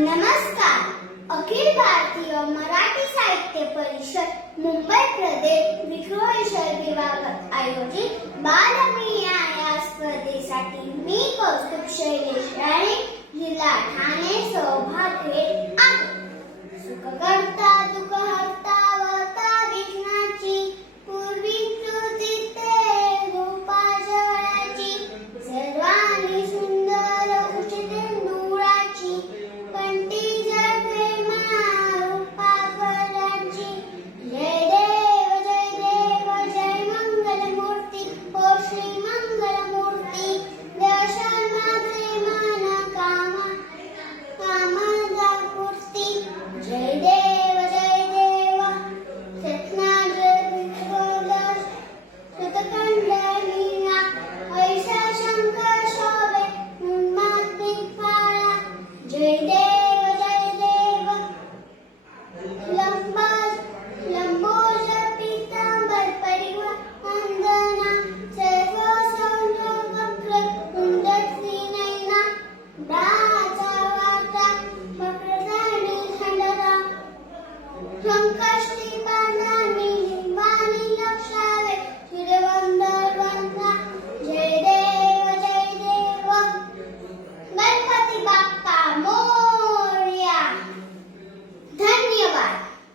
नमस्कार. अखिल भारतीय मराठी साहित्य परिषद मुंबई प्रदेश विक्रोळेश्वर विभागात आयोजित बालमिया या स्पर्धेसाठी मी कौस्तुभ মুখশ্রী বানা